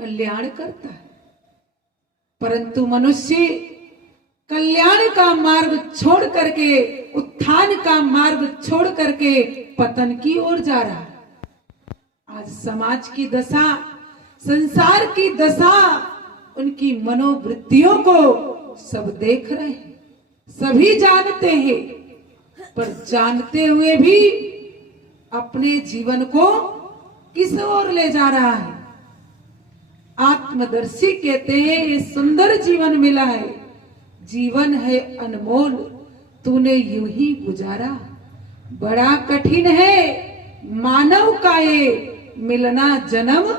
कल्याण करता है, परंतु मनुष्य कल्याण का मार्ग छोड़ करके, उत्थान का मार्ग छोड़ करके पतन की ओर जा रहा है। आज समाज की दशा, संसार की दशा, उनकी मनोवृत्तियों को सब देख रहे हैं, सभी जानते हैं, पर जानते हुए भी अपने जीवन को किस ओर ले जा रहा है। आत्मदर्शी कहते हैं ये सुंदर जीवन मिला है, जीवन है अनमोल, तूने यूं ही गुजारा। बड़ा कठिन है मानव का ये मिलना जन्म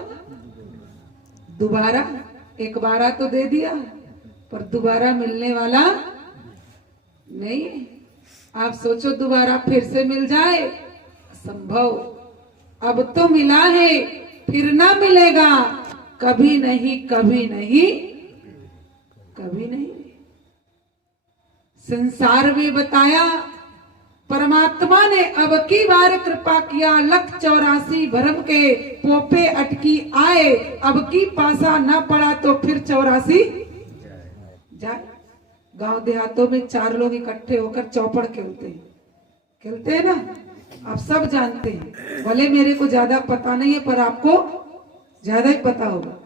दोबारा। एक बारा तो दे दिया, पर दोबारा मिलने वाला नहीं है। आप सोचो दोबारा फिर से मिल जाए, असंभव। अब तो मिला है, फिर ना मिलेगा, कभी नहीं, कभी नहीं, कभी नहीं। संसार में बताया परमात्मा ने अब की बार कृपा किया, 184 भरम के पोपे अटकी आए, अब की पासा ना पड़ा तो फिर 84 जाए। गांव देहातों में 4 लोग इकट्ठे होकर चौपड़ खेलते हैं ना, आप सब जानते हैं। भले मेरे को ज्यादा पता नहीं है, पर आपको ज्यादा ही पता होगा।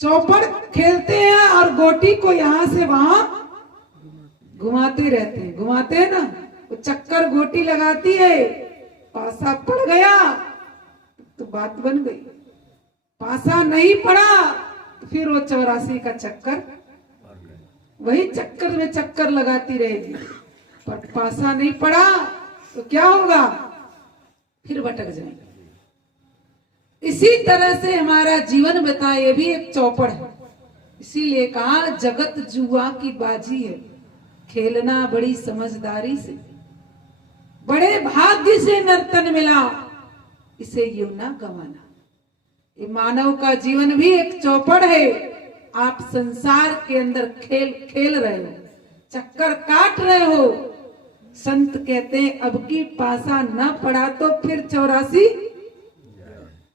चौपड़ खेलते हैं और गोटी को यहां से वहां घुमाते रहते हैं, घुमाते हैं ना, वो चक्कर गोटी लगाती है, पासा पड़ गया तो बात बन गई, पासा नहीं पड़ा तो फिर वो 84 का चक्कर, वही चक्कर में चक्कर लगाती रहेगी। पर पासा नहीं पड़ा तो क्या होगा, फिर भटक जाएंगे। इसी तरह से हमारा जीवन बताए, ये भी एक चौपड़ है। इसीलिए कहा जगत जुआ की बाजी है, खेलना बड़ी समझदारी से, बड़े भाग्य से नर्तन मिला, इसे यूं ना गंवाना। ये मानव का जीवन भी एक चौपड़ है। आप संसार के अंदर खेल रहे हो, चक्कर काट रहे हो। संत कहते हैं अब की पासा न पड़ा तो फिर 84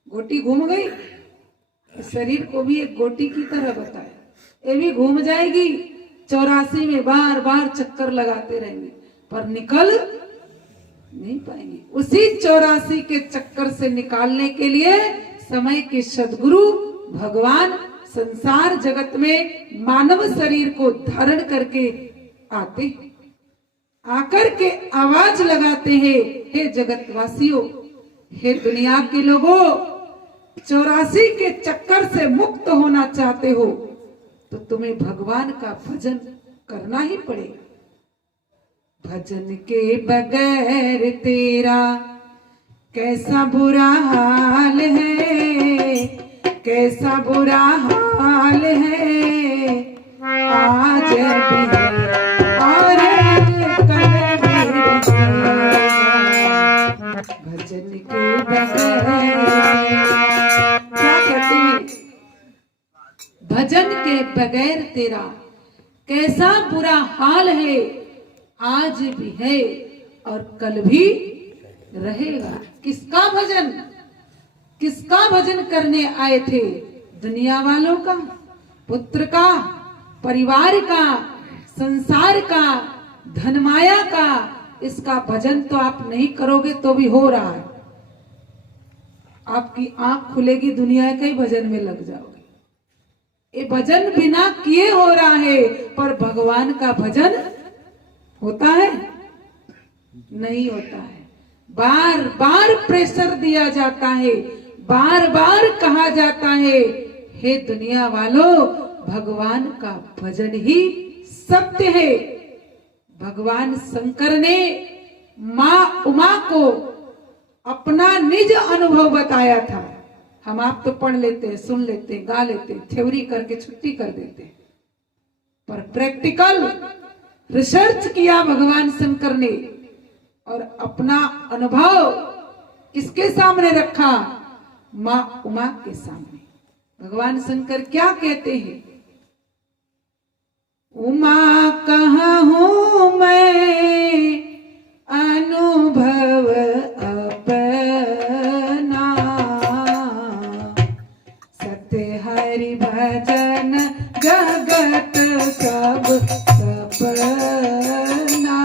गोटी घूम गई। शरीर को भी एक गोटी की तरह बताया, ये भी घूम जाएगी, 84 में बार बार चक्कर लगाते रहेंगे, पर निकल नहीं पाएंगे। उसी 84 के चक्कर से निकालने के लिए समय के सद्गुरु भगवान संसार जगत में मानव शरीर को धारण करके आते, आकर के आवाज लगाते हैं, हे जगतवासियों, हे दुनिया के लोगों, 84 के चक्कर से मुक्त होना चाहते हो तो तुम्हें भगवान का भजन करना ही पड़ेगा। भजन के बगैर तेरा कैसा बुरा हाल है, कैसा बुरा हाल है, आज भी और कल भी। भजन के बगैर क्या कहते हैं, भजन के बगैर तेरा कैसा बुरा हाल है, आज भी है और कल भी रहेगा। किसका भजन, किसका भजन करने आए थे? दुनिया वालों का, पुत्र का, परिवार का, संसार का, धनमाया का। इसका भजन तो आप नहीं करोगे तो भी हो रहा है। आपकी आंख खुलेगी, दुनिया के ही भजन में लग जाओगे। ये भजन बिना किए हो रहा है, पर भगवान का भजन होता है? नहीं होता है। बार बार प्रेशर दिया जाता है, बार बार कहा जाता है, हे दुनिया वालों, भगवान का भजन ही सत्य है। भगवान शंकर ने मां उमा को अपना निज अनुभव बताया था। हम आप तो पढ़ लेते हैं, सुन लेते हैं, गा लेते हैं, थ्योरी करके छुट्टी कर देते हैं, पर प्रैक्टिकल रिसर्च किया भगवान शंकर ने और अपना अनुभव किसके सामने रखा? मां उमा के सामने। भगवान शंकर क्या कहते हैं? उमा कहाँ हूं मैं अनुभव अपना, सत्य हरि भजन जगत सब सपना।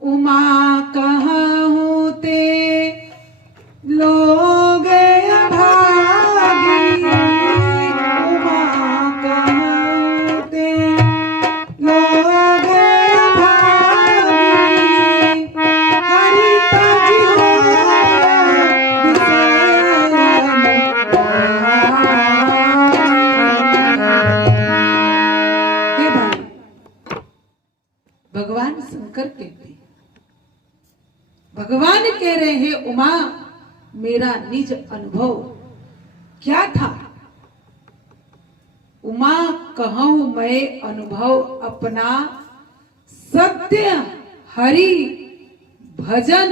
उमा कहूँ ते लोग अभागी, उमा कहूँ ते लोग अभागी, हरि तज हो विषयन भाई। हे भाई, भगवान शंकर कहते हैं, भगवान कह रहे हैं उमा मेरा निज अनुभव क्या था। उमा कहूं मैं अनुभव अपना, सत्य हरि भजन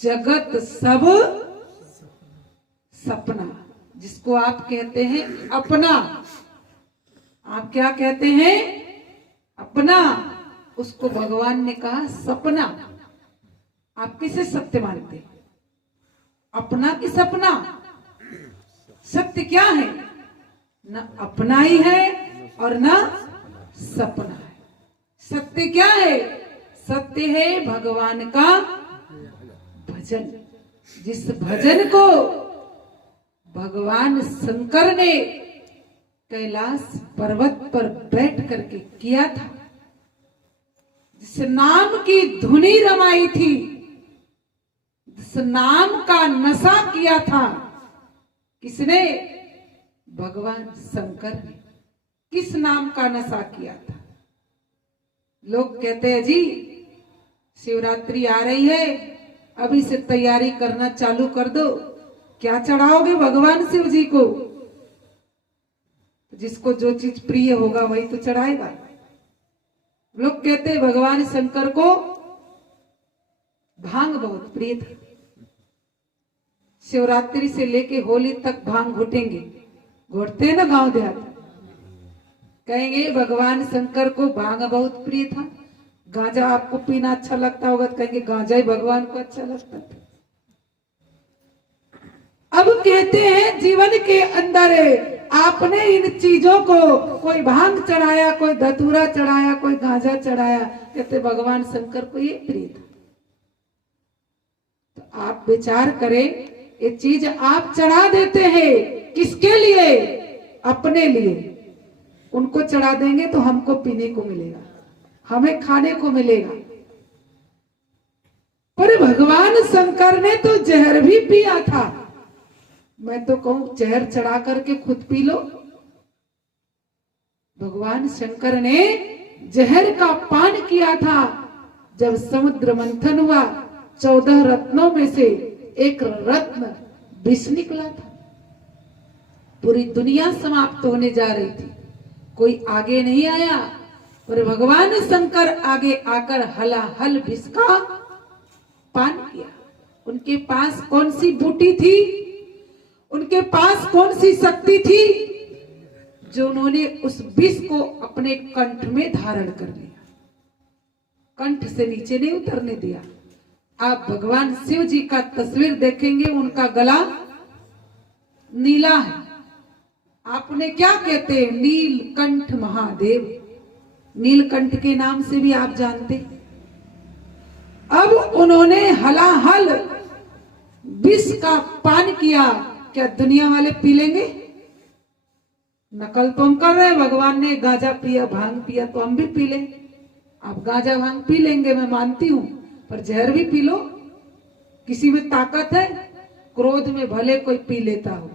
जगत सब सपना। जिसको आप कहते हैं अपना, आप क्या कहते हैं अपना, उसको भगवान ने कहा सपना। आप किसे सत्य मानते हैं, अपना कि सपना? सत्य क्या है? न अपना ही है और न सपना है। सत्य क्या है? सत्य है भगवान का भजन। जिस भजन को भगवान शंकर ने कैलाश पर्वत पर बैठ करके किया था, जिस नाम की धुनी रमाई थी, जिस नाम का नशा किया था, किसने? भगवान शंकर ने। किस नाम का नशा किया था? लोग कहते हैं जी शिवरात्रि आ रही है, अभी से तैयारी करना चालू कर दो। क्या चढ़ाओगे भगवान शिव जी को? जिसको जो चीज प्रिय होगा वही तो चढ़ाएगा। लोग कहते हैं भगवान शंकर को भांग बहुत प्रिय था। शिवरात्रि से लेके होली तक भांग घुटेंगे, घोटते हैं ना गांव देहात। कहेंगे भगवान शंकर को भांग बहुत प्रिय था। गांजा आपको पीना अच्छा लगता होगा तो कहेंगे गांजा ही भगवान को अच्छा लगता था। अब कहते हैं जीवन के अंदर आपने इन चीजों को, कोई भांग चढ़ाया, कोई धतूरा चढ़ाया, कोई गांजा चढ़ाया, कहते भगवान शंकर को ये प्रिय था। तो आप विचार करें, ये चीज आप चढ़ा देते हैं किसके लिए? अपने लिए। उनको चढ़ा देंगे तो हमको पीने को मिलेगा, हमें खाने को मिलेगा। पर भगवान शंकर ने तो जहर भी पिया था। मैं तो कहूं जहर चढ़ा करके खुद पी लो। भगवान शंकर ने जहर का पान किया था। जब समुद्र मंथन हुआ, 14 रत्नों में से एक रत्न विष निकला था। पूरी दुनिया समाप्त होने जा रही थी, कोई आगे नहीं आया, पर भगवान शंकर आगे आकर हलाहल विष का पान किया। उनके पास कौन सी बूटी थी, उनके पास कौन सी शक्ति थी जो उन्होंने उस विष को अपने कंठ में धारण कर लिया, कंठ से नीचे नहीं उतरने दिया। आप भगवान शिव जी का तस्वीर देखेंगे, उनका गला नीला है। आपने क्या कहते हैं? नीलकंठ महादेव। नीलकंठ के नाम से भी आप जानते। अब उन्होंने हलाहल विष का पान किया। क्या दुनिया वाले पी लेंगे? नकल तो हम कर रहे हैं। भगवान ने गांजा पिया, भांग पिया, तो हम भी पी लें। आप गांजा भांग पी लेंगे, मैं मानती हूं, पर जहर भी पी लो। किसी में ताकत है? क्रोध में भले कोई पी लेता हो,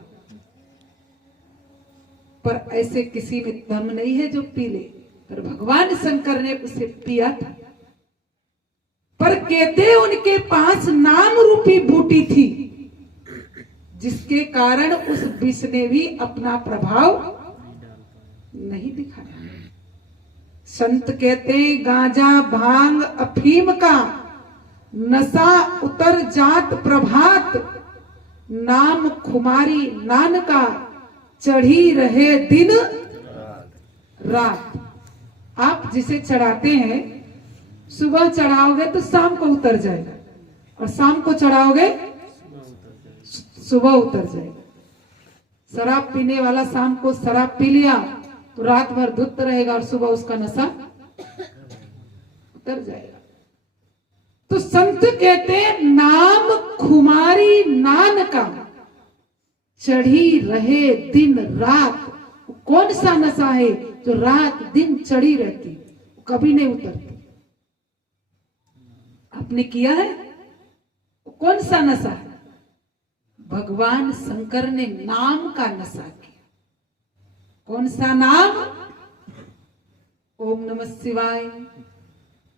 पर ऐसे किसी में दम नहीं है जो पी ले। पर भगवान शंकर ने उसे पिया था। पर कहते उनके पास नाम रूपी बूटी थी, जिसके कारण उस विष ने भी अपना प्रभाव नहीं दिखाया। संत कहते हैं गांजा भांग अफीम का नशा उतर जात प्रभात, नाम खुमारी नान का चढ़ी रहे दिन रात। आप जिसे चढ़ाते हैं, सुबह चढ़ाओगे तो शाम को उतर जाएगा, और शाम को चढ़ाओगे सुबह उतर जाएगा। शराब पीने वाला शाम को शराब पी लिया तो रात भर धुत रहेगा और सुबह उसका नशा उतर जाएगा। तो संत कहते हैं नाम खुमारी नान का चढ़ी रहे दिन रात। कौन सा नशा है जो रात दिन चढ़ी रहती, कभी नहीं उतरती? आपने किया है? कौन सा नशा है? भगवान शंकर ने नाम का नशा किया। कौन सा नाम? ओम नमः शिवाय,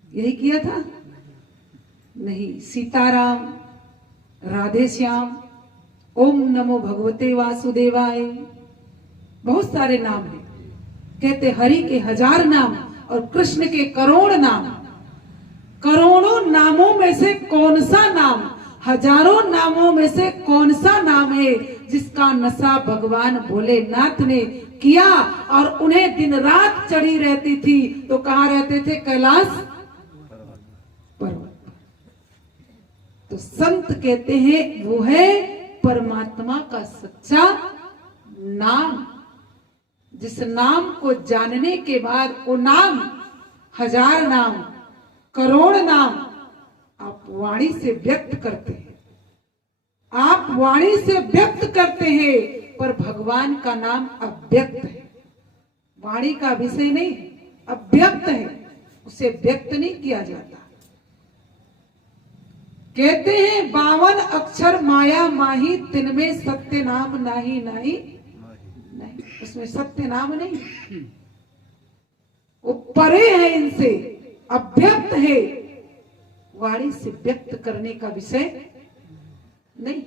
यही किया था? नहीं, सीताराम, राधे श्याम, ओम नमो भगवते वासुदेवाय, बहुत सारे नाम हैं। कहते हरि के 1000 नाम और कृष्ण के करोड़ नाम। करोड़ों नामों में से कौन सा नाम, हजारों नामों में से कौन सा नाम है जिसका नशा भगवान भोलेनाथ ने किया और उन्हें दिन रात चढ़ी रहती थी? तो कहाँ रहते थे? कैलाश पर्वत। तो संत कहते हैं वो है परमात्मा का सच्चा नाम, जिस नाम को जानने के बाद वो नाम 1000 नाम, करोड़ नाम आप वाणी से व्यक्त करते हैं। आप वाणी से व्यक्त करते हैं, पर भगवान का नाम अव्यक्त है। वाणी का विषय नहीं, अव्यक्त है, उसे व्यक्त नहीं किया जाता। कहते हैं 52 अक्षर माया माही, तिनमें सत्य नाम नाही नाही नहीं, उसमें सत्य नाम नहीं, वो परे है, इनसे अव्यक्त है, वाणी से व्यक्त करने का विषय नहीं।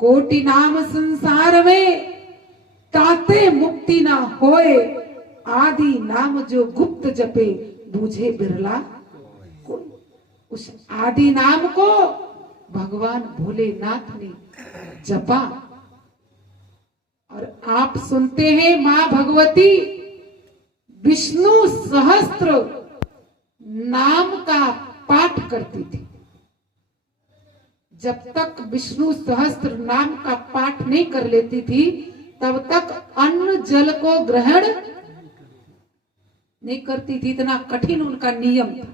कोटि नाम संसार में ताते मुक्ति ना होए, आदि नाम जो गुप्त जपे बूझे बिरला कोई। उस आदि नाम को भगवान भोलेनाथ ने जपा। और आप सुनते हैं मां भगवती विष्णु सहस्त्र नाम का पाठ करती थी। जब तक विष्णु सहस्त्र नाम का पाठ नहीं कर लेती थी तब तक अन्न जल को ग्रहण नहीं करती थी। इतना कठिन उनका नियम था।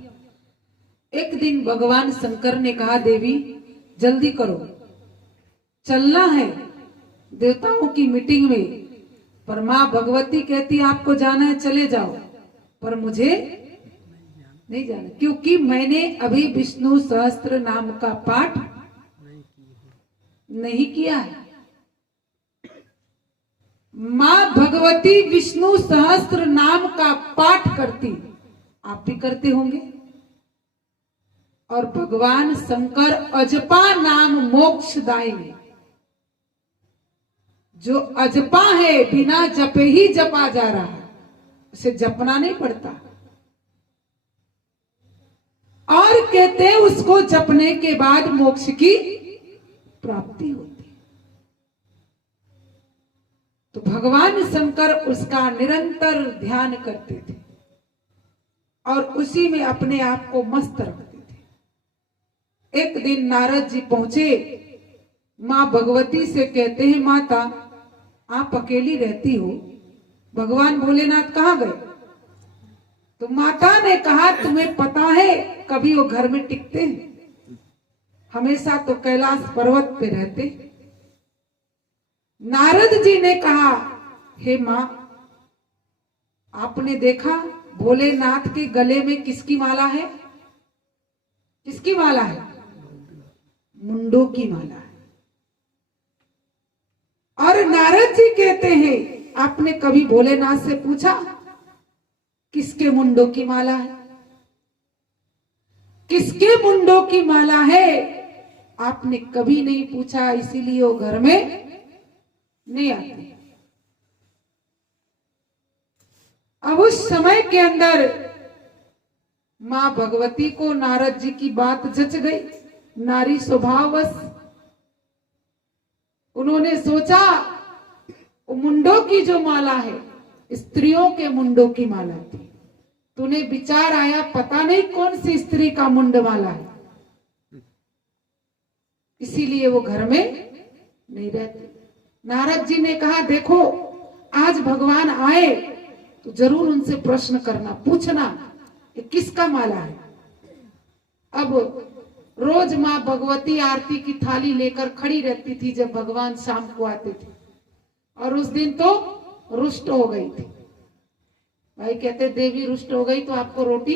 एक दिन भगवान शंकर ने कहा, देवी जल्दी करो, चलना है देवताओं की मीटिंग में। पर मां भगवती कहती आपको जाना है चले जाओ, पर मुझे नहीं जाना, क्योंकि मैंने अभी विष्णु सहस्त्र नाम का पाठ नहीं किया है। मां भगवती विष्णु सहस्त्र नाम का पाठ करती, आप भी करते होंगे। और भगवान शंकर अजपा नाम मोक्षदायी है। जो अजपा है बिना जपे ही जपा जा रहा है, उसे जपना नहीं पड़ता। और कहते हैं उसको जपने के बाद मोक्ष की प्राप्ति होती है। तो भगवान शंकर उसका निरंतर ध्यान करते थे और उसी में अपने आप को मस्त रखते थे। एक दिन नारद जी पहुंचे, मां भगवती से कहते हैं, माता आप अकेली रहती हो, भगवान भोलेनाथ कहाँ गए? तो माता ने कहा, तुम्हें पता है कभी वो घर में टिकते हैं? हमेशा तो कैलाश पर्वत पे रहते। नारद जी ने कहा, हे मां, आपने देखा भोलेनाथ के गले में किसकी माला है? किसकी माला है? मुंडों की माला है। और नारद जी कहते हैं, आपने कभी भोलेनाथ से पूछा किसके मुंडों की माला है? किसके मुंडों की माला है? आपने कभी नहीं पूछा, इसीलिए वो घर में नहीं आते। अब उस समय के अंदर मां भगवती को नारद जी की बात जच गई। नारी स्वभाववश उन्होंने सोचा, वो मुंडों की जो माला है स्त्रियों के मुंडों की माला थी। तूने विचार आया, पता नहीं कौन सी स्त्री का मुंड माला है। इसीलिए वो घर में नहीं रहते। नारद जी ने कहा देखो आज भगवान आए तो जरूर उनसे प्रश्न करना, पूछना कि किसका माला है। अब रोज माँ भगवती आरती की थाली लेकर खड़ी रहती थी जब भगवान शाम को आते थे, और उस दिन तो रुष्ट हो गई थी। भाई कहते देवी रुष्ट हो गई तो आपको रोटी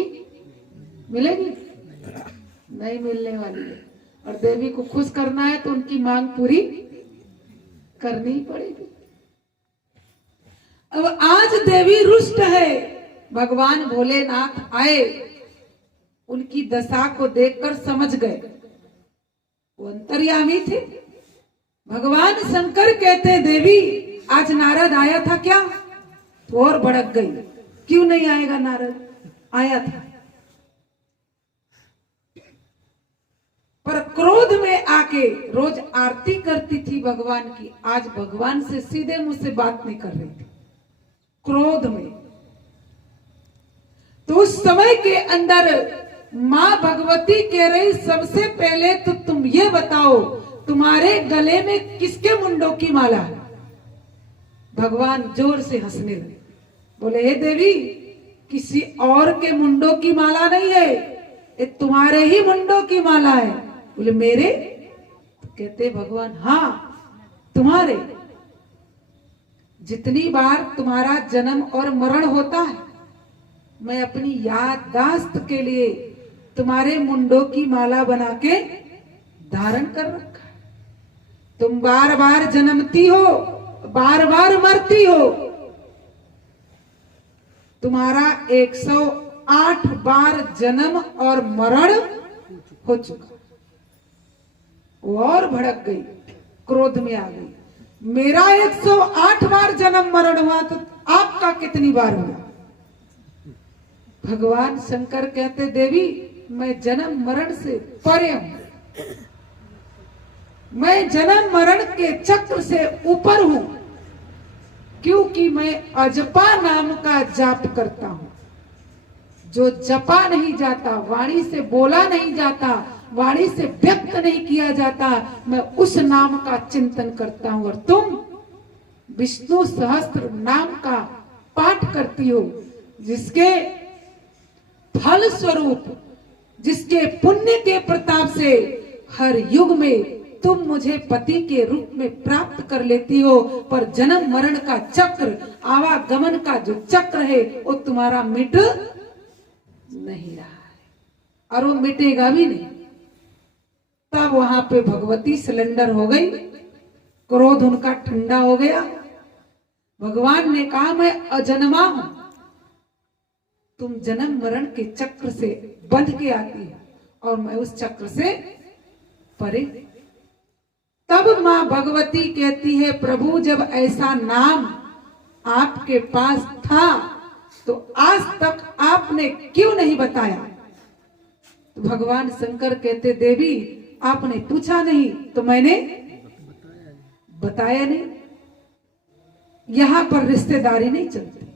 मिलेगी? नहीं मिलने वाली है। और देवी को खुश करना है तो उनकी मांग पूरी करनी ही पड़ेगी। अब आज देवी रुष्ट है, भगवान भोलेनाथ आए, उनकी दशा को देखकर समझ गए, वो अंतर्यामी थे। भगवान शंकर कहते देवी आज नारद आया था क्या? तो और भड़क गई, क्यों नहीं आएगा नारद, आया था। पर क्रोध में आके रोज आरती करती थी भगवान की, आज भगवान से सीधे मुंह से बात नहीं कर रही थी, क्रोध में। तो उस समय के अंदर मां भगवती कह रही सबसे पहले तो तुम ये बताओ तुम्हारे गले में किसके मुंडों की माला है? भगवान जोर से हंसने लगे, बोले हे देवी किसी और के मुंडों की माला नहीं है, ये तुम्हारे ही मुंडों की माला है। बोले मेरे? तो कहते भगवान हाँ तुम्हारे। जितनी बार तुम्हारा जन्म और मरण होता है मैं अपनी याददाश्त के लिए तुम्हारे मुंडों की माला बना के धारण कर रखा है। तुम बार बार जन्मती हो, बार बार मरती हो। तुम्हारा 108 बार जन्म और मरण हो चुका। वो और भड़क गई, क्रोध में आ गई, मेरा 108 बार जन्म मरण हुआ तो आपका कितनी बार हुआ? भगवान शंकर कहते देवी मैं जन्म मरण से परे हूं, मैं जन्म मरण के चक्र से ऊपर हूं, क्योंकि मैं अजपा नाम का जाप करता हूं। जो जपा नहीं जाता, वाणी से बोला नहीं जाता, वाणी से व्यक्त नहीं किया जाता, मैं उस नाम का चिंतन करता हूं। और तुम विष्णु सहस्त्र नाम का पाठ करती हो, जिसके फल स्वरूप, जिसके पुण्य के प्रताप से हर युग में तुम मुझे पति के रूप में प्राप्त कर लेती हो, पर जन्म मरण का चक्र, आवागमन का जो चक्र है वो तुम्हारा मिट नहीं रहा है और वो मिटेगा भी नहीं। तब वहां पे भगवती सिलेंडर हो गई, क्रोध उनका ठंडा हो गया। भगवान ने कहा मैं अजन्मा हूं, तुम जन्म मरण के चक्र से बंध के आती हो और मैं उस चक्र से परे। तब मां भगवती कहती है प्रभु जब ऐसा नाम आपके पास था तो आज तक आपने क्यों नहीं बताया? तो भगवान शंकर कहते देवी आपने पूछा नहीं तो मैंने बताया नहीं। यहां पर रिश्तेदारी नहीं चलती,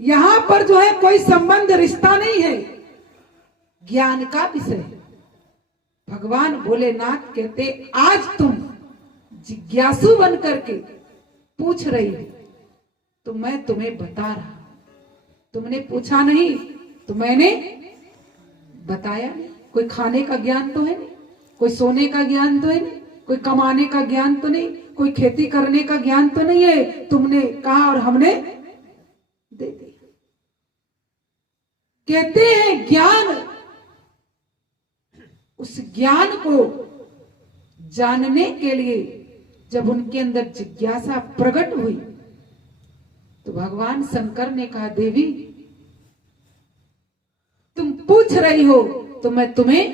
यहां पर जो है कोई संबंध रिश्ता नहीं है, ज्ञान का विषय है। भगवान भोलेनाथ कहते आज तुम जिज्ञासु बन करके पूछ रही हो तो मैं तुम्हें बता रहा हूं। तुमने पूछा नहीं तो मैंने बताया नहीं। कोई खाने का ज्ञान तो है नहीं, कोई सोने का ज्ञान तो है नहीं, कोई कमाने का ज्ञान तो नहीं, कोई खेती करने का ज्ञान तो नहीं है। तुमने कहा और हमने दे दिया। कहते हैं ज्ञान, उस ज्ञान को जानने के लिए जब उनके अंदर जिज्ञासा प्रकट हुई तो भगवान शंकर ने कहा देवी तुम पूछ रही हो तो मैं तुम्हें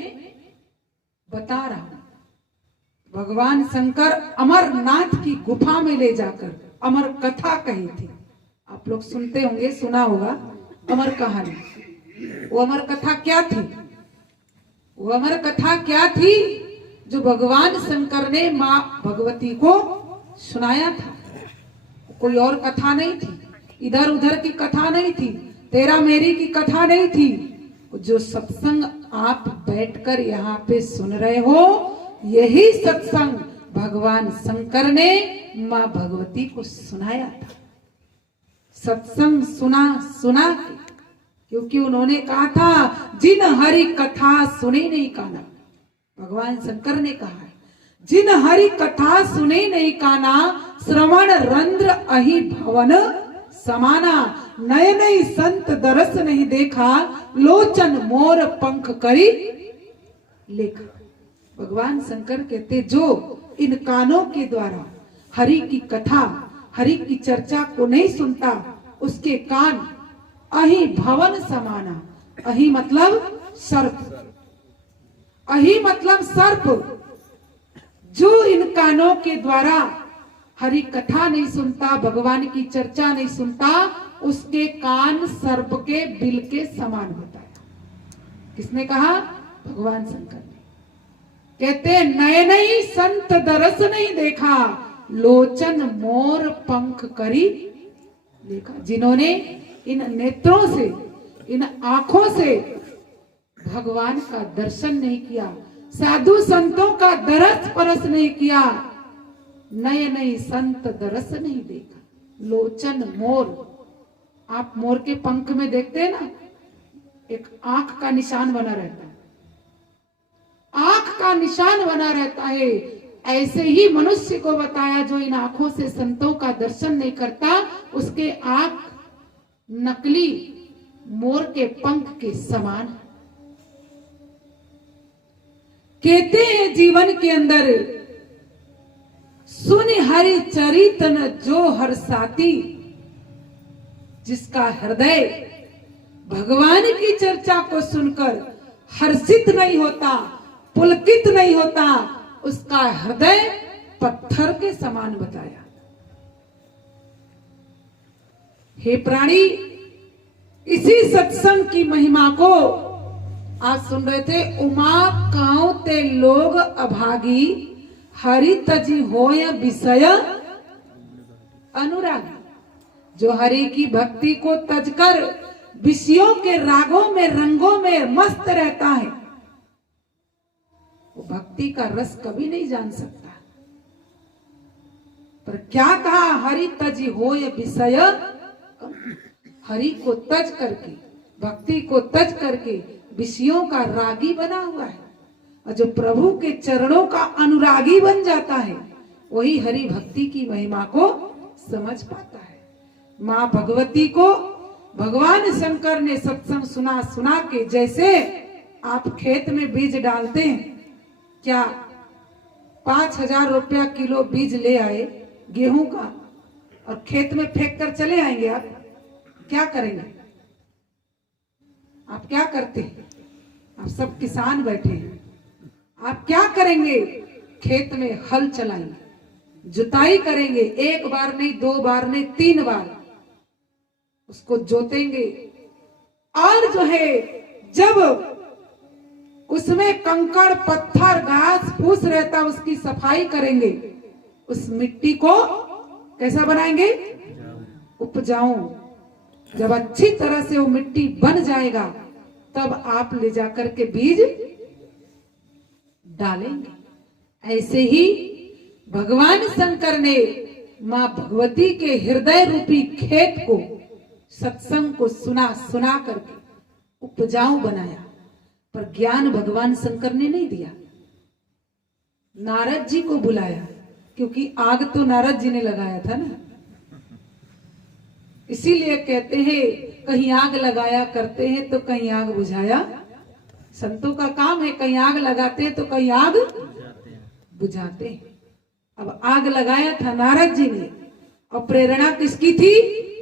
बता रहा हूं। भगवान शंकर अमरनाथ की गुफा में ले जाकर अमर कथा कही थी। आप लोग सुनते होंगे, सुना होगा अमर कहानी। वो अमर कथा क्या थी? वो अमर कथा क्या थी जो भगवान शंकर ने मां भगवती को सुनाया था? कोई और कथा नहीं थी, इधर उधर की कथा नहीं थी, तेरा मेरी की कथा नहीं थी। जो सत्संग आप बैठकर यहाँ पे सुन रहे हो, यही सत्संग भगवान शंकर ने माँ भगवती को सुनाया था। सत्संग सुना क्योंकि उन्होंने कहा था जिन हरि कथा सुने नहीं काना, भगवान शंकर ने कहा है जिन हरि कथा सुने नहीं काना, श्रवण रंध्र अहि भवन समाना, नए नए संत दरस नहीं देखा, लोचन मोर पंख करी लेखा। भगवान शंकर कहते जो इन कानों के द्वारा हरि की कथा, हरि की चर्चा को नहीं सुनता, उसके कान अहि भवन समाना, अहि मतलब सर्प, अहि मतलब सर्प, जो इन कानों के द्वारा हरि कथा नहीं सुनता, भगवान की चर्चा नहीं सुनता, उसके कान सर्प के बिल के समान होता है। किसने कहा? भगवान शंकर ने। कहते नए नए संत दरस नहीं देखा, लोचन मोर पंख करी देखा। जिन्होंने इन नेत्रों से, इन आंखों से भगवान का दर्शन नहीं किया, साधु संतों का दरस परस नहीं किया, नए नए संत दरस नहीं देखा। लोचन मोर, आप मोर के पंख में देखते हैं ना, एक आंख का निशान बना रहता है, आंख का निशान बना रहता है। ऐसे ही मनुष्य को बताया जो इन आंखों से संतों का दर्शन नहीं करता, उसके आंख नकली मोर के पंख के समान। कहते हैं जीवन के अंदर सुन हरि चरितन जो हर साथी, जिसका हृदय भगवान की चर्चा को सुनकर हर्षित नहीं होता, पुलकित नहीं होता, उसका हृदय पत्थर के समान बताया। हे प्राणी, इसी सत्संग की महिमा को आज सुन रहे थे। उमा काऊ ते लोग अभागी, हरि तजी होय विषय अनुरागी। जो हरि की भक्ति को तजकर विषयों के रागों में, रंगों में मस्त रहता है, वो भक्ति का रस कभी नहीं जान सकता। पर क्या कहा? हरि तजी होय विषय, हरि को तज करके, भक्ति को तज करके विषयों का रागी बना हुआ है। और जो प्रभु के चरणों का अनुरागी बन जाता है, वही हरि भक्ति की महिमा को समझ पाता है। माँ भगवती को भगवान शंकर ने सत्संग सुना के, जैसे आप खेत में बीज डालते हैं, क्या 5,000 रुपया किलो बीज ले आए गेहूं का और खेत में फेंक कर चले आएंगे, आप क्या करेंगे? आप क्या करते हैं? आप सब किसान बैठे हैं, आप क्या करेंगे? खेत में हल चलाएंगे, जुताई करेंगे, एक बार नहीं, 2 बार नहीं, 3 बार उसको जोतेंगे। और जो है, जब उसमें कंकड़ पत्थर घास फूस रहता, उसकी सफाई करेंगे, उस मिट्टी को कैसा बनाएंगे? उपजाऊ। जब अच्छी तरह से वो मिट्टी बन जाएगा, तब आप ले जाकर के बीज डालेंगे। ऐसे ही भगवान शंकर ने मां भगवती के हृदय रूपी खेत को, सत्संग को सुना करके उपजाऊ बनाया। पर ज्ञान भगवान शंकर ने नहीं दिया, नारद जी को बुलाया, क्योंकि आग तो नारद जी ने लगाया था ना। इसीलिए कहते हैं कहीं आग लगाया करते हैं तो कहीं आग बुझाया। संतों का काम है, कहीं आग लगाते हैं तो कहीं आग बुझाते हैं। अब आग लगाया था नारद जी ने, और प्रेरणा किसकी थी?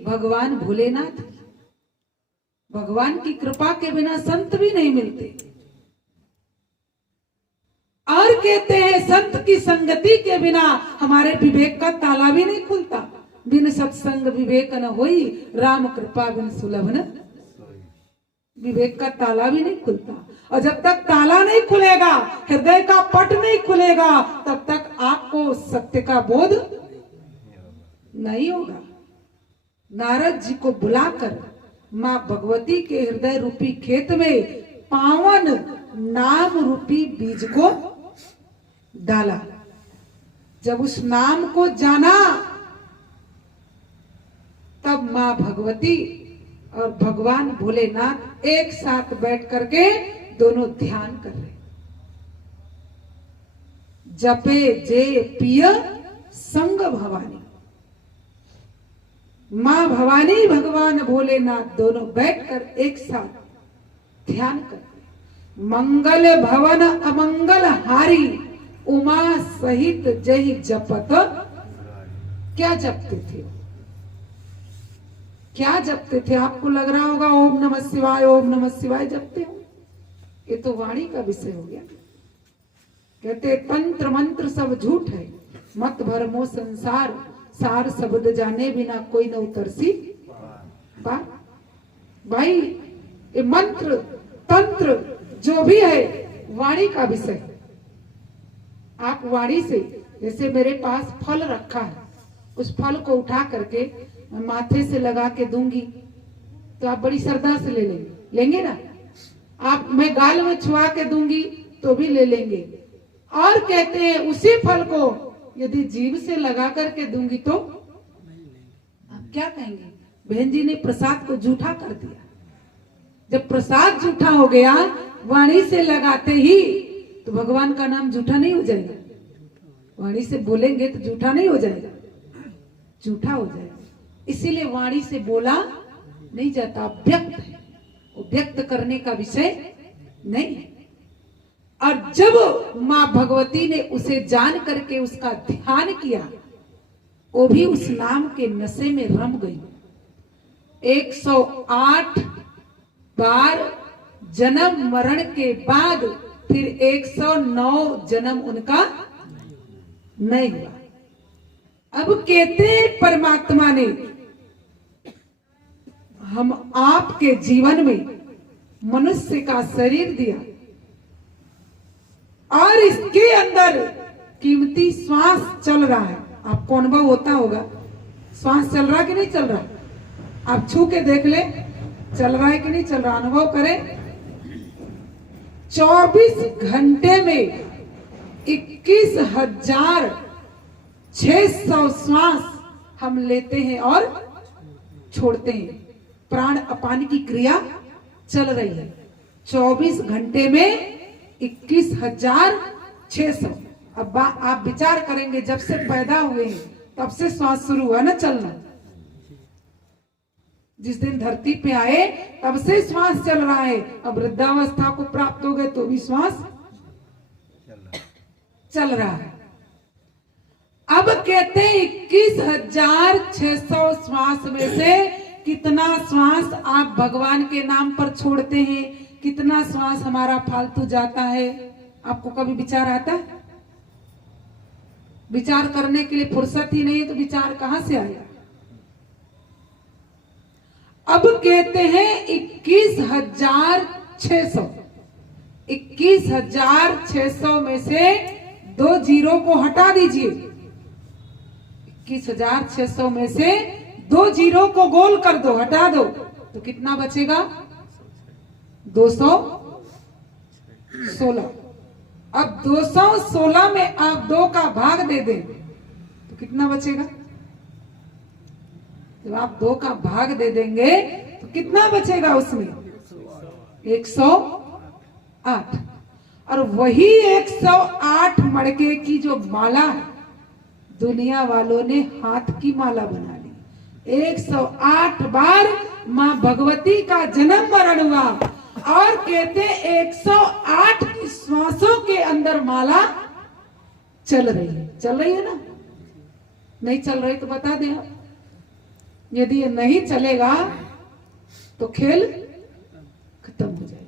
भगवान भोलेनाथ। भगवान की कृपा के बिना संत भी नहीं मिलते। और कहते हैं संत की संगति के बिना हमारे विवेक का ताला भी नहीं खुलता। बिन सत्संग विवेक न होई, राम कृपा बिन सुलभ न। विवेक का ताला भी नहीं खुलता, और जब तक ताला नहीं खुलेगा, हृदय का पट नहीं खुलेगा, तब तक आपको सत्य का बोध नहीं होगा। नारद जी को बुलाकर मां भगवती के हृदय रूपी खेत में पावन नाम रूपी बीज को डाला। जब उस नाम को जाना तब मां भगवती और भगवान भोलेनाथ एक साथ बैठ करके दोनों ध्यान कर रहे। जपे जे पिय संग भवानी। मां भवानी भगवान भोलेनाथ दोनों बैठकर एक साथ ध्यान करते। मंगल भवन अमंगल हारी उमा सहित जय जपत। क्या जपते थे? क्या जपते थे? आपको लग रहा होगा ओम नमः शिवाय, ओम नमः शिवाय जपते हो। ये तो वाणी का विषय हो गया। कहते तंत्र मंत्र सब झूठ है, मत भरमो संसार, सार शब्द जाने बिना कोई न उतरसी पार। भाई ये मंत्र तंत्र जो भी है वाणी का विषय। आप वाणी से, जैसे मेरे पास फल रखा है, उस फल को उठा करके माथे से लगा के दूंगी तो आप बड़ी श्रद्धा से ले लेंगे ना। आप मैं गाल में छुआ के दूंगी तो भी ले लेंगे। और कहते हैं उसी फल को यदि जीभ से लगा करके दूंगी तो आप क्या कहेंगे? बहन जी ने प्रसाद को झूठा कर दिया। जब प्रसाद झूठा हो गया, वाणी से लगाते ही तो भगवान का नाम झूठा नहीं हो जाएगा? वाणी से बोलेंगे तो झूठा नहीं हो जाएगा? झूठा हो जाएगा। इसीलिए वाणी से बोला नहीं जाता, व्यक्त है, वो व्यक्त करने का विषय नहीं है। और जब मां भगवती ने उसे जान करके उसका ध्यान किया, वो भी उस नाम के नशे में रम गई। 108 बार जन्म मरण के बाद फिर 109 जन्म उनका नहीं हुआ। अब कहते परमात्मा ने हम आपके जीवन में मनुष्य का शरीर दिया और इसके अंदर कीमती श्वास चल रहा है। आपको अनुभव होता होगा, श्वास चल रहा कि नहीं चल रहा? आप छू के देख ले, चल रहा है कि नहीं चल रहा, अनुभव करें। 24 घंटे में 21,600 श्वास हम लेते हैं और छोड़ते हैं। प्राण अपान की क्रिया चल रही है 24 घंटे में 21,600। अब आप विचार करेंगे, जब से पैदा हुए हैं तब से श्वास शुरू हुआ ना चलना। जिस दिन धरती पे आए तब से श्वास चल रहा है। अब वृद्धावस्था को प्राप्त हो गए तो भी श्वास चल रहा है। अब कहते हैं 21,600 श्वास में से कितना श्वास आप भगवान के नाम पर छोड़ते हैं, कितना श्वास हमारा फालतू जाता है? आपको कभी विचार आता है? विचार करने के लिए फुर्सत ही नहीं है तो विचार कहां से आएगा? अब कहते हैं 21,600। 21,600 में से 2 जीरो को हटा दीजिए। 21,600 में से 2 जीरो को गोल कर दो, हटा दो, तो कितना बचेगा? 216। अब 216 में आप 2 का भाग दे दें तो कितना बचेगा? जब आप 2 का भाग दे देंगे तो कितना बचेगा उसमें? 108। और वही 108 मड़के की जो माला है, दुनिया वालों ने हाथ की माला बना ली। 108 बार मां भगवती का जन्म मरण हुआ और कहते 108 श्वासों के अंदर माला चल रही है। चल रही है ना? नहीं चल रही तो बता दें आप। यदि ये नहीं चलेगा तो खेल खत्म हो जाएगा।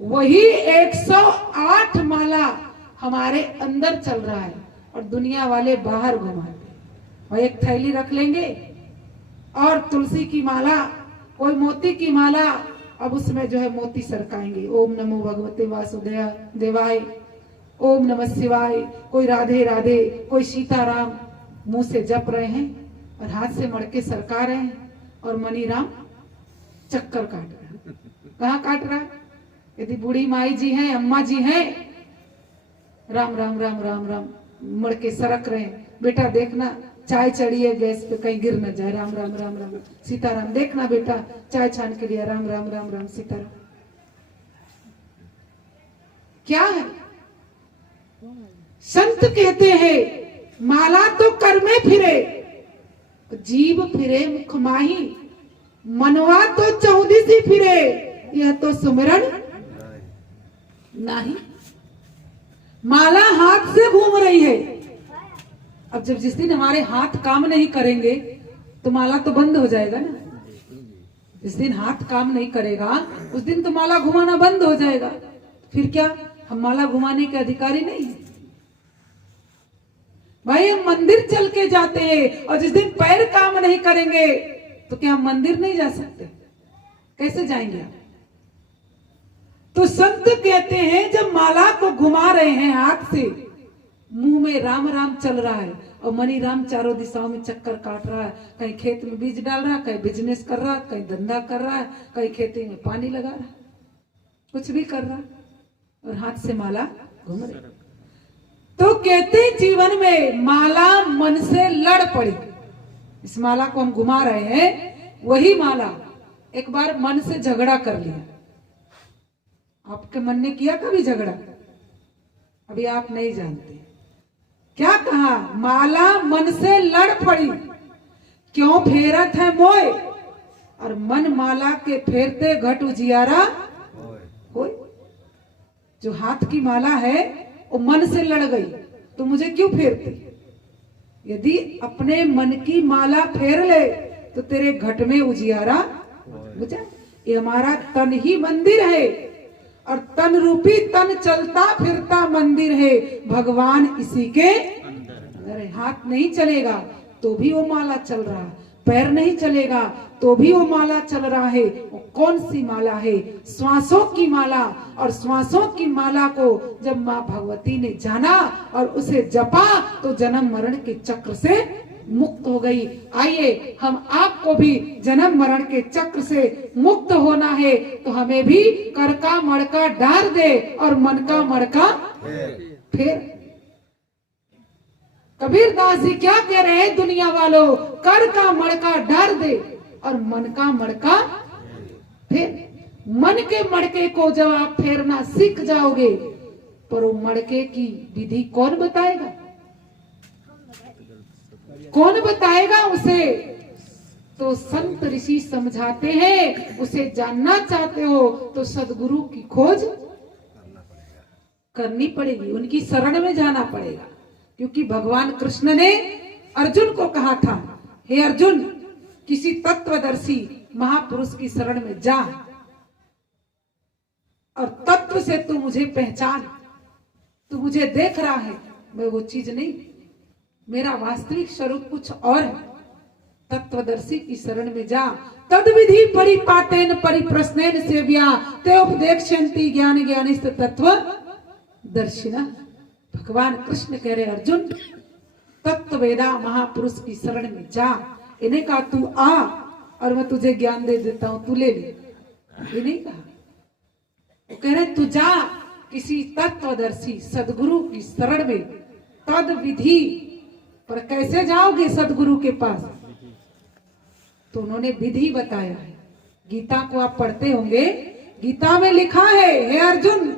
वही 108 माला हमारे अंदर चल रहा है और दुनिया वाले बाहर घुमाते। और एक थैली रख लेंगे और तुलसी की माला, कोई मोती की माला, अब उसमें जो है मोती सरकाएंगे। ओम नमो भगवते वासुदेव देवाय, ओम नमः शिवाय, कोई राधे राधे, कोई सीताराम मुंह से जप रहे हैं और हाथ से मड़के सरका रहे हैं और मनीराम चक्कर काट रहा है। कहाँ काट रहा है? यदि बूढ़ी माई जी हैं, अम्मा जी हैं, राम राम राम राम राम मुड़ के सरक रहे हैं, बेटा देखना चाय चढ़ी है गैस पे, कहीं गिर न जाए, राम राम राम राम सीताराम, देखना बेटा चाय छान के लिए, राम राम राम राम सीताराम। क्या है? संत कहते हैं माला तो कर में फिरे, जीव फिरे मुख माही, मनवा तो चौदिसी फिरे, यह तो सुमिरन नहीं। माला हाथ से घूम रही है। अब जब जिस दिन हमारे हाथ काम नहीं करेंगे तो माला तो बंद हो जाएगा ना। जिस दिन हाथ काम नहीं करेगा उस दिन तो माला घुमाना बंद हो जाएगा। फिर क्या हम माला घुमाने के अधिकारी नहीं है? भाई हम मंदिर चल के जाते हैं और जिस दिन पैर काम नहीं करेंगे तो क्या हम मंदिर नहीं जा सकते? कैसे जाएंगे आप? तो संत कहते हैं जब माला को घुमा रहे हैं हाथ से, मुंह में राम राम चल रहा है और मनी राम चारों दिशाओं में चक्कर काट रहा है, कहीं खेत में बीज डाल रहा है, कहीं बिजनेस कर रहा है, कहीं धंधा कर रहा है, कहीं खेती में पानी लगा रहा है, कुछ भी कर रहा है और हाथ से माला घूम रही। तो कहते जीवन में माला मन से लड़ पड़ी। इस माला को हम घुमा रहे हैं, वही माला एक बार मन से झगड़ा कर लिया। आपके मन ने किया कभी झगड़ा? अभी आप नहीं जानते। क्या कहा? माला मन से लड़ पड़ी, क्यों फेरत है मोय, और मन माला के फेरते घट उजियारा होय। जो हाथ की माला है वो मन से लड़ गई तो मुझे क्यों फेरती? यदि अपने मन की माला फेर ले तो तेरे घट में उजियारा हो जाए। ये हमारा तन ही मंदिर है और तन रूपी तन चलता फिरता मंदिर है। भगवान इसी के अंदर है। हाथ नहीं चलेगा तो भी वो माला चल रहा है, पैर नहीं चलेगा तो भी वो माला चल रहा है। वो कौन सी माला है? श्वासों की माला। और श्वासों की माला को जब माँ भगवती ने जाना और उसे जपा तो जन्म मरण के चक्र से मुक्त हो गई। आइए हम आपको भी जन्म मरण के चक्र से मुक्त होना है तो हमें भी कर का मड़का डाल दे और मन का मड़का फिर। कबीर दास जी क्या कह रहे हैं दुनिया वालों? कर का मड़का डाल दे और मन का मड़का फिर। मन के मड़के को जब आप फेरना सीख जाओगे पर वो मड़के की विधि कौन बताएगा? कौन बताएगा उसे? तो संत ऋषि समझाते हैं। उसे जानना चाहते हो तो सदगुरु की खोज करनी पड़ेगी, उनकी शरण में जाना पड़ेगा। क्योंकि भगवान कृष्ण ने अर्जुन को कहा था, हे अर्जुन किसी तत्वदर्शी महापुरुष की शरण में जा और तत्व से तू मुझे पहचान। तू मुझे देख रहा है, मैं वो चीज नहीं, मेरा वास्तविक स्वरूप कुछ और है। तत्वदर्शी की शरण में जा। तद विधि परिपातेन परिप्रश्नेन सेव्या ते उपदेक्षन्ति ज्ञान ज्ञानिस्त तत्व दर्शिना। भगवान कृष्ण कह रहे अर्जुन तत्ववेदा महापुरुष की शरण में जा। इन्हें कहा तू आ और मैं तुझे ज्ञान दे देता हूं, तू ले ले। ये नहीं कहा। वो कह रहे तू जा किसी तत्वदर्शी सदगुरु की शरण में। तद विधि पर कैसे जाओगे सदगुरु के पास? तो उन्होंने विधि बताया है। गीता को आप पढ़ते होंगे, गीता में लिखा है हे अर्जुन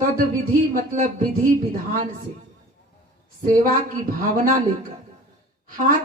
तद विधि मतलब विधि विधान से, सेवा की भावना लेकर, हाथ